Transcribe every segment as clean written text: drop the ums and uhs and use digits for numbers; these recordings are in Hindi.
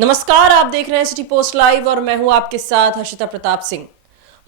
नमस्कार, आप देख रहे हैं सिटी पोस्ट लाइव और मैं हूं आपके साथ हर्षिता प्रताप सिंह।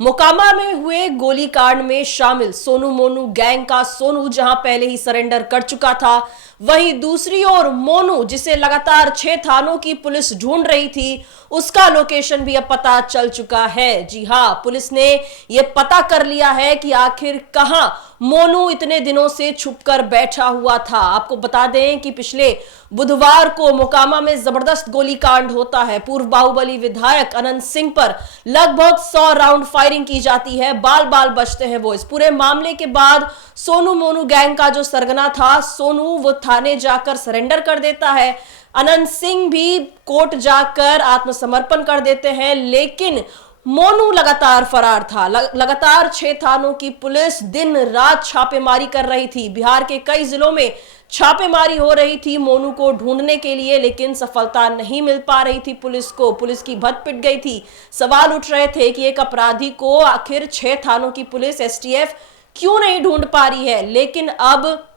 मोकामा में हुए गोलीकांड में शामिल सोनू मोनू गैंग का सोनू जहां पहले ही सरेंडर कर चुका था, वहीं दूसरी ओर मोनू जिसे लगातार 6 थानों की पुलिस ढूंढ रही थी, उसका लोकेशन भी अब पता चल चुका है। जी हां, पुलिस ने यह पता कर लिया है कि आखिर कहां मोनू इतने दिनों से छुपकर बैठा हुआ था। आपको बता दें कि पिछले बुधवार को मोकामा में जबरदस्त गोलीकांड होता है। पूर्व बाहुबली विधायक अनंत सिंह पर लगभग 100 राउंड फायरिंग की जाती है, बाल बाल बचते हैं वो। इस पूरे मामले के बाद सोनू मोनू गैंग का जो सरगना था सोनू, वो थाने जाकर सरेंडर कर देता है। अनंत सिंह भी कोर्ट जाकर आत्मसमर्पण कर देते हैं, लेकिन मोनू लगातार फरार था। लगातार 6 थानों की पुलिस दिन रात छापेमारी कर रही थी। बिहार के कई जिलों में छापेमारी हो रही थी मोनू को ढूंढने के लिए, लेकिन सफलता नहीं मिल पा रही थी पुलिस को। पुलिस की भद्द पिट गई थी। सवाल उठ रहे थे कि एक अपराधी को आखिर 6 थानों की पुलिस एसटीएफ क्यों नहीं ढूंढ पा रही है। लेकिन अब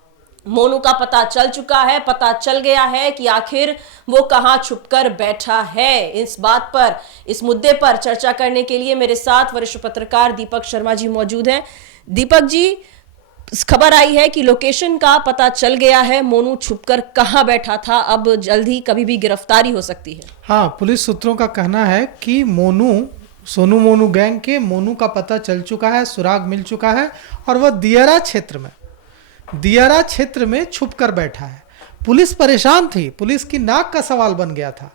मोनू का पता चल चुका है, पता चल गया है कि आखिर वो कहां छुपकर बैठा है। इस बात पर, इस मुद्दे पर चर्चा करने के लिए मेरे साथ वरिष्ठ पत्रकार दीपक शर्मा जी मौजूद हैं। दीपक जी, खबर आई है कि लोकेशन का पता चल गया है, मोनू छुपकर कहां बैठा था, अब जल्द ही कभी भी गिरफ्तारी हो सकती है। हाँ, पुलिस सूत्रों का कहना है कि सोनू मोनू गैंग के मोनू का पता चल चुका है, सुराग मिल चुका है और वह दियारा क्षेत्र में छुप कर बैठा है। पुलिस परेशान थी, पुलिस की नाक का सवाल बन गया था।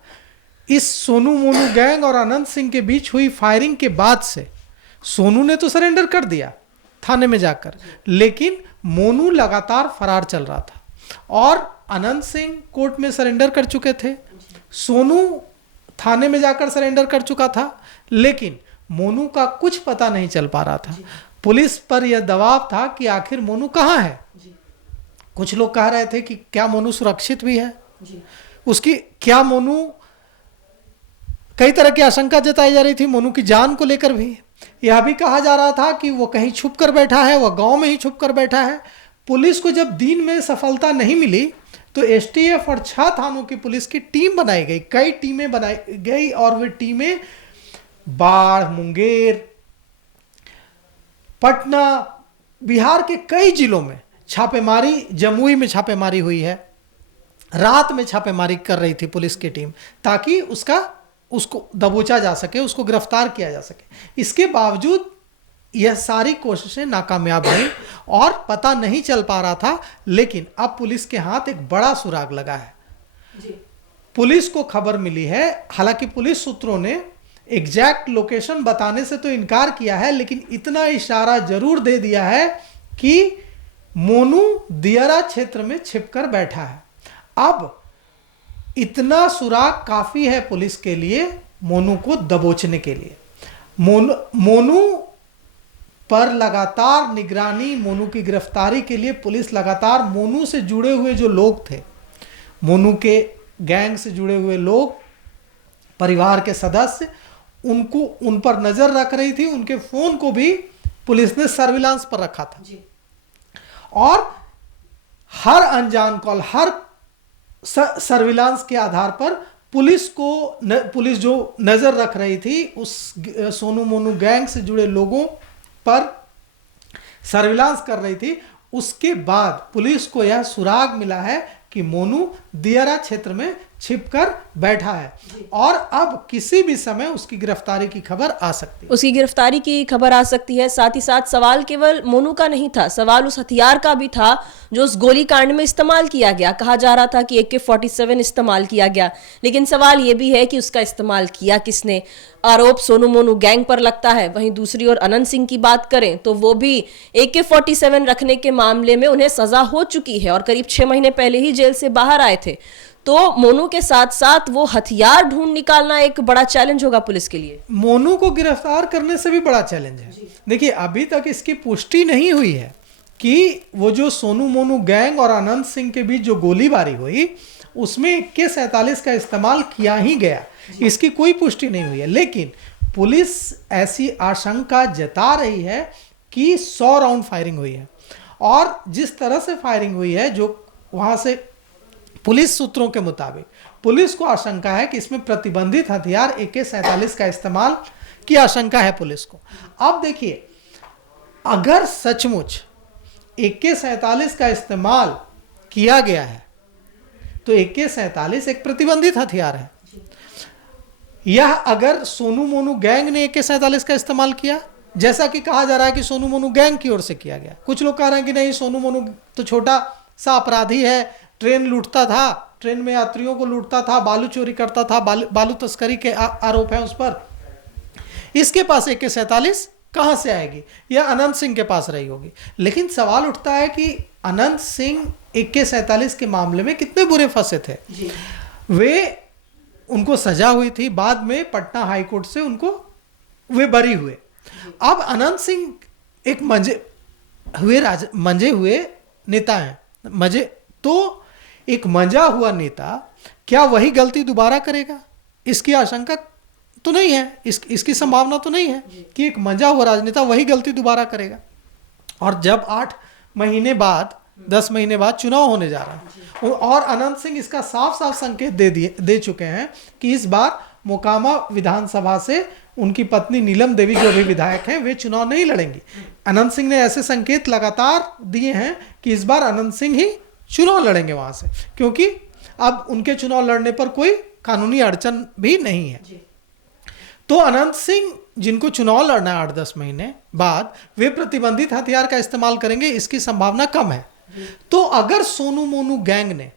इस सोनू मोनू गैंग और अनंत सिंह के बीच हुई फायरिंग के बाद से सोनू ने तो सरेंडर कर दिया थाने में जाकर, लेकिन मोनू लगातार फरार चल रहा था और अनंत सिंह कोर्ट में सरेंडर कर चुके थे, सोनू थाने में जाकर सरेंडर कर चुका था, लेकिन मोनू का कुछ पता नहीं चल पा रहा था। पुलिस पर यह दबाव था कि आखिर मोनू कहाँ है। कुछ लोग कह रहे थे कि क्या मोनू सुरक्षित भी है, उसकी क्या मोनू, कई तरह की आशंका जताई जा रही थी मोनू की जान को लेकर भी। यह भी कहा जा रहा था कि वो कहीं छुप कर बैठा है, वह गांव में ही छुप कर बैठा है। पुलिस को जब दिन में सफलता नहीं मिली तो एसटीएफ और 6 थानों की पुलिस की टीम बनाई गई, कई टीमें बनाई गई और वे टीमें बाढ़, मुंगेर, पटना, बिहार के कई जिलों में छापेमारी, जमुई में छापेमारी हुई है, रात में छापेमारी कर रही थी पुलिस की टीम, ताकि उसको दबोचा जा सके, उसको गिरफ्तार किया जा सके। इसके बावजूद यह सारी कोशिशें नाकामयाब रही और पता नहीं चल पा रहा था। लेकिन अब पुलिस के हाथ एक बड़ा सुराग लगा है। पुलिस को खबर मिली है, हालांकि पुलिस सूत्रों ने एग्जैक्ट लोकेशन बताने से तो इनकार किया है, लेकिन इतना इशारा जरूर दे दिया है कि मोनू दियारा क्षेत्र में छिपकर बैठा है। अब इतना सुराग काफी है पुलिस के लिए मोनू को दबोचने के लिए। मोनू पर लगातार निगरानी, मोनू की गिरफ्तारी के लिए पुलिस लगातार मोनू से जुड़े हुए जो लोग थे, मोनू के गैंग से जुड़े हुए लोग, परिवार के सदस्य, उन पर नजर रख रही थी। उनके फोन को भी पुलिस ने सर्विलांस पर रखा था और हर अनजान कॉल, हर सर्विलांस के आधार पर पुलिस जो नजर रख रही थी उस सोनू मोनू गैंग से जुड़े लोगों पर सर्विलांस कर रही थी। उसके बाद पुलिस को यह सुराग मिला है कि मोनू दियारा क्षेत्र में छिपकर बैठा है और अब किसी भी समय उसकी गिरफ्तारी की खबर आ सकती है। उसकी गिरफ्तारी की खबर आ सकती है। साथ ही साथ सवाल केवल मोनू का नहीं था, सवाल उस हथियार का भी था जो उस गोलीकांड में इस्तेमाल किया गया। कहा जा रहा था कि AK-47 इस्तेमाल किया गया, लेकिन सवाल यह भी है कि उसका इस्तेमाल किया किसने। आरोप सोनू मोनू गैंग पर लगता है। वहीं दूसरी ओर अनंत सिंह की बात करें तो वो भी AK-47 रखने के मामले में उन्हें सजा हो चुकी है और करीब 6 महीने पहले ही जेल से बाहर आए थे। तो मोनू के साथ साथ वो हथियार ढूंढ निकालना एक बड़ा चैलेंज होगा पुलिस के लिए। मोनू को गिरफ्तार करने से भी बड़ा चैलेंज है। देखिए, अभी तक इसकी पुष्टि नहीं हुई है कि वो जो सोनू मोनू गैंग और अनंत सिंह के बीच जो गोलीबारी हुई उसमें AK-47 का इस्तेमाल किया ही गया, इसकी कोई पुष्टि नहीं हुई है। लेकिन पुलिस ऐसी आशंका जता रही है कि 100 राउंड फायरिंग हुई है और जिस तरह से फायरिंग हुई है, जो वहां से पुलिस सूत्रों के मुताबिक पुलिस को आशंका है कि इसमें प्रतिबंधित हथियार AK-47 का इस्तेमाल की आशंका है पुलिस को। अब देखिए, अगर सचमुच AK-47 का इस्तेमाल किया गया है तो AK-47 एक प्रतिबंधित हथियार है। यह अगर सोनू मोनू गैंग ने AK-47 का इस्तेमाल किया, जैसा कि कहा जा रहा है कि सोनू मोनू गैंग की ओर से किया गया, कुछ लोग कह रहे हैं कि नहीं, सोनू मोनू तो छोटा सा अपराधी है, ट्रेन लूटता था, ट्रेन में यात्रियों को लूटता था, बालू चोरी करता था, बालू तस्करी के आरोप है उस पर, इसके पास AK-47 कहां से आएगी? यह अनंत सिंह के पास रही होगी। लेकिन सवाल उठता है कि अनंत सिंह AK-47 के मामले में कितने बुरे फंसे थे। वे, उनको सजा हुई थी, बाद में पटना हाईकोर्ट से उनको वे बरी हुए। अब अनंत सिंह एक मंजे हुए नेता हैं। तो एक मंजा हुआ नेता क्या वही गलती दोबारा करेगा? इसकी आशंका तो नहीं है, इसकी संभावना तो नहीं है कि एक मंजा हुआ राजनेता वही गलती दोबारा करेगा। और जब 8 महीने बाद 10 महीने बाद चुनाव होने जा रहा है और अनंत सिंह इसका साफ साफ संकेत दे चुके हैं कि इस बार मोकामा विधानसभा से उनकी पत्नी नीलम देवी जो भी विधायक हैं वे चुनाव नहीं लड़ेंगी। अनंत सिंह ने ऐसे संकेत लगातार दिए हैं कि इस बार अनंत सिंह ही चुनाव लड़ेंगे वहां से, क्योंकि अब उनके चुनाव लड़ने पर कोई कानूनी अड़चन भी नहीं है। तो अनंत सिंह जिनको चुनाव लड़ना है 8-10 महीने बाद, वे प्रतिबंधित हथियार का इस्तेमाल करेंगे, इसकी संभावना कम है। तो अगर सोनू मोनू गैंग ने,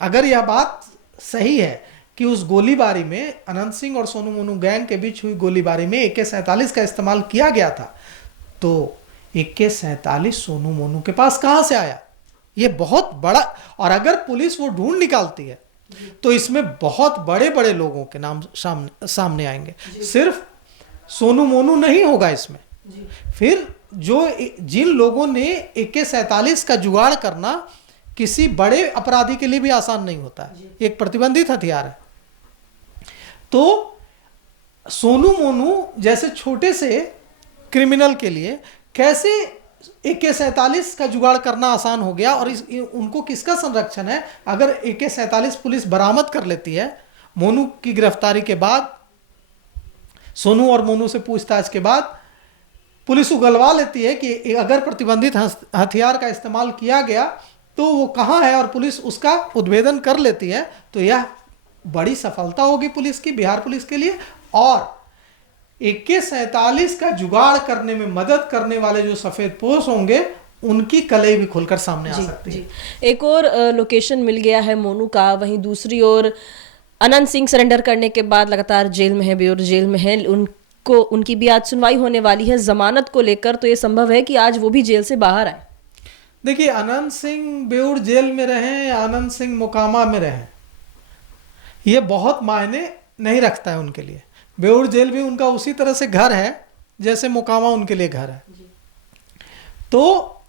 अगर यह बात सही है कि उस गोलीबारी में अनंत सिंह और सोनू मोनू गैंग के बीच हुई गोलीबारी में AK-47 का इस्तेमाल किया गया था, तो AK-47 सोनू मोनू के पास कहां से आया? ये बहुत बड़ा, और अगर पुलिस वो ढूंढ निकालती है तो इसमें बहुत बड़े बड़े लोगों के नाम सामने आएंगे। सिर्फ सोनू मोनू नहीं होगा इसमें, फिर जिन लोगों ने AK-47 का जुगाड़ करना किसी बड़े अपराधी के लिए भी आसान नहीं होता है, एक प्रतिबंधित हथियार है। तो सोनू मोनू जैसे छोटे से क्रिमिनल के लिए कैसे AK-47 का जुगाड़ करना आसान हो गया? और उनको किसका संरक्षण है? अगर AK-47 पुलिस बरामद कर लेती है मोनू की गिरफ्तारी के बाद, सोनू और मोनू से पूछताछ के बाद पुलिस उगलवा लेती है कि अगर प्रतिबंधित हथियार का इस्तेमाल किया गया तो वो कहाँ है, और पुलिस उसका उद्भेदन कर लेती है, तो यह बड़ी सफलता होगी पुलिस की, बिहार पुलिस के लिए। और AK-47 का जुगाड़ करने में मदद करने वाले जो सफेद पोश होंगे उनकी कलई भी खुलकर सामने आ सकती है। एक और लोकेशन मिल गया है मोनू का, वहीं दूसरी ओर अनंत सिंह सरेंडर करने के बाद लगातार जेल में है, बेउर जेल में है। उनकी भी आज सुनवाई होने वाली है जमानत को लेकर, तो ये संभव है कि आज वो भी जेल से बाहर आए। देखिए, अनंत सिंह बेउर जेल में रहे या अनंत सिंह मोकामा में रहे, ये बहुत मायने नहीं रखता है उनके लिए। बेउर जेल भी उनका उसी तरह से घर है जैसे मोकामा उनके लिए घर है। तो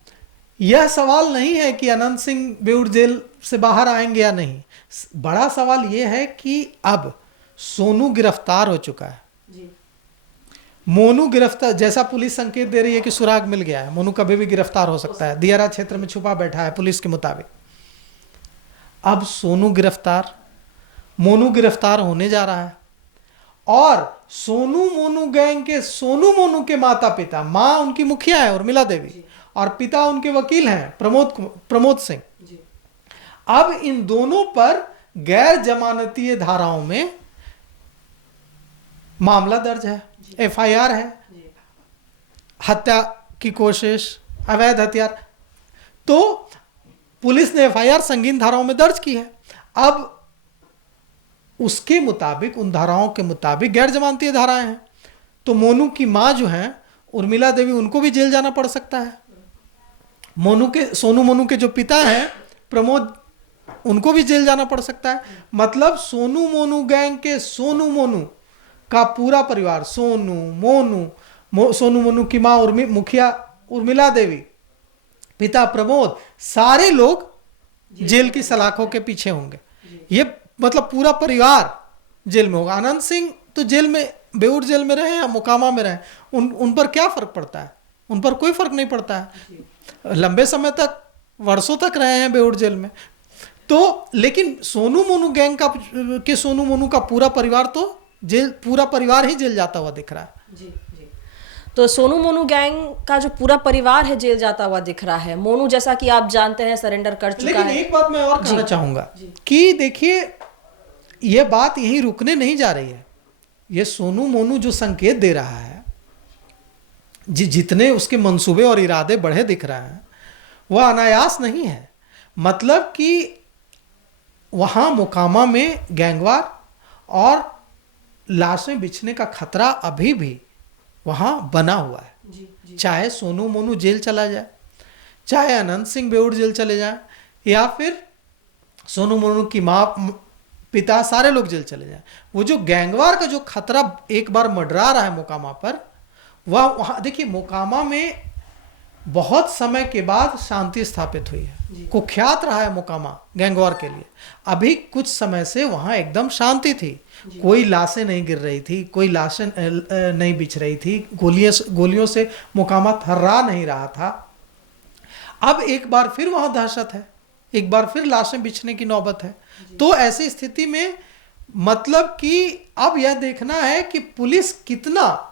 यह सवाल नहीं है कि अनंत सिंह बेउर जेल से बाहर आएंगे या नहीं, बड़ा सवाल यह है कि अब सोनू गिरफ्तार हो चुका है, मोनू गिरफ्तार, जैसा पुलिस संकेत दे रही है कि सुराग मिल गया है, मोनू कभी भी गिरफ्तार हो सकता है, दियारा क्षेत्र में छुपा बैठा है पुलिस के मुताबिक। अब सोनू गिरफ्तार, मोनू गिरफ्तार होने जा रहा है, और सोनू मोनू गैंग के सोनू मोनू के माता पिता, मां उनकी मुखिया है उर्मिला देवी और पिता उनके वकील हैं प्रमोद सिंह। अब इन दोनों पर गैर जमानतीय धाराओं में मामला दर्ज है, FIR है, हत्या की कोशिश, अवैध हथियार। तो पुलिस ने FIR संगीन धाराओं में दर्ज की है। अब उसके मुताबिक, उन धाराओं के मुताबिक गैर जमानतीय धाराएं हैं, तो मोनू की मां जो है उर्मिला देवी, उनको भी जेल जाना पड़ सकता है। सोनू मोनू के जो पिता हैं प्रमोद, उनको भी जेल जाना पड़ सकता है। मतलब सोनू मोनू गैंग के सोनू मोनू का पूरा परिवार, सोनू मोनू की मां मुखिया उर्मिला देवी, पिता प्रमोद, सारे लोग जेल की सलाखों के पीछे होंगे। ये मतलब पूरा परिवार जेल में होगा। अनंत सिंह तो जेल में, बेउर जेल में रहे या मोकामा में रहे, उन पर क्या फर्क पड़ता है? उन पर कोई फर्क नहीं पड़ता है। लंबे समय तक, वर्षों तक रहे हैं बेउर जेल में। तो लेकिन सोनू मोनू गैंग का सोनू मोनू का पूरा परिवार तो जेल, पूरा परिवार ही जेल जाता हुआ दिख रहा है। जी जी। तो सोनू मोनू गैंग का जो पूरा परिवार है जेल जाता हुआ दिख रहा है। मोनू जैसा कि आप जानते हैं सरेंडर कर चुका लेकिन है। एक बात मैं और कहना चाहूंगा कि देखिए ये बात यहीं रुकने नहीं जा रही है। ये सोनू मोनू जो संकेत दे रहा है, जितने उसके मंसूबे और इरादे बढ़े दिख रहे हैं, वह अनायास नहीं है। मतलब कि वहां मोकामा में गैंगवार और लाशें बिछने का खतरा अभी भी वहां बना हुआ है। चाहे सोनू मोनू जेल चला जाए, चाहे अनंत सिंह बेऊर जेल चले जाए, या फिर सोनू मोनू की माँ पिता सारे लोग जेल चले जाए, वो जो गैंगवार का जो खतरा एक बार मंडरा रहा है मोकामा पर, वह वहाँ देखिए मोकामा में बहुत समय के बाद शांति स्थापित हुई है। कुख्यात रहा है मोकामा गैंगवार के लिए। अभी कुछ समय से वहाँ एकदम शांति थी, कोई लाशें नहीं गिर रही थी, कोई लाशें नहीं बिछ रही थी, गोलियों से मोकामा थर्रा नहीं रहा था। अब एक बार फिर वहाँ दहशत है, एक बार फिर लाशें बिछने की नौबत है। तो ऐसी स्थिति में मतलब कि अब यह देखना है कि पुलिस कितना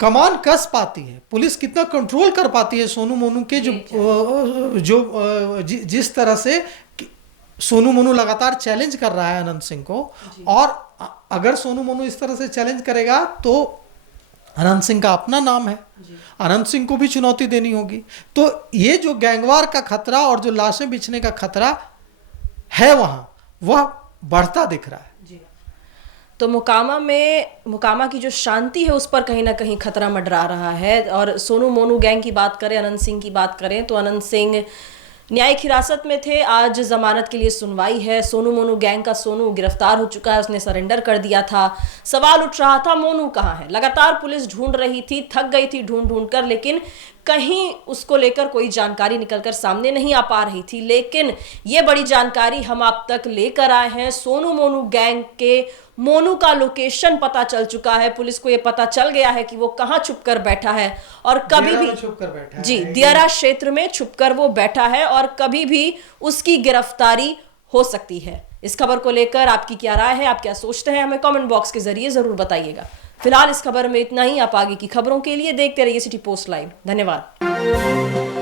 कमान कस पाती है, पुलिस कितना कंट्रोल कर पाती है सोनू मोनू के जिस तरह से सोनू मोनू लगातार चैलेंज कर रहा है अनंत सिंह को। और अगर सोनू मोनू इस तरह से चैलेंज करेगा तो अनंत सिंह का अपना नाम है, अनंत सिंह को भी चुनौती देनी होगी। तो ये जो गैंगवार का खतरा और जो लाशें बिछने का खतरा है वहां, वह बढ़ता दिख रहा है। तो मोकामा की जो शांति है उस पर कहीं ना कहीं खतरा मंडरा रहा है। और सोनू मोनू गैंग की बात करें, अनंत सिंह की बात करें, तो अनंत सिंह न्यायिक हिरासत में थे, आज जमानत के लिए सुनवाई है। सोनू मोनू गैंग का सोनू गिरफ्तार हो चुका है, उसने सरेंडर कर दिया था। सवाल उठ रहा था मोनू कहाँ है। लगातार पुलिस ढूंढ रही थी, थक गई थी ढूंढ ढूंढ कर, लेकिन कहीं उसको लेकर कोई जानकारी निकलकर सामने नहीं आ पा रही थी। लेकिन ये बड़ी जानकारी हम आप तक लेकर आए हैं। सोनू मोनू गैंग के मोनू का लोकेशन पता चल चुका है। पुलिस को ये पता चल गया है कि वो कहाँ छुपकर बैठा है और कभी भी छुपकर बैठा है। जी, दियारा क्षेत्र में छुपकर वो बैठा है और कभी भी उसकी गिरफ्तारी हो सकती है। इस खबर को लेकर आपकी क्या राय है, आप क्या सोचते हैं, हमें कमेंट बॉक्स के जरिए जरूर बताइएगा। फिलहाल इस खबर में इतना ही। आप आगे की खबरों के लिए देखते रहिए सिटी पोस्ट लाइव। धन्यवाद।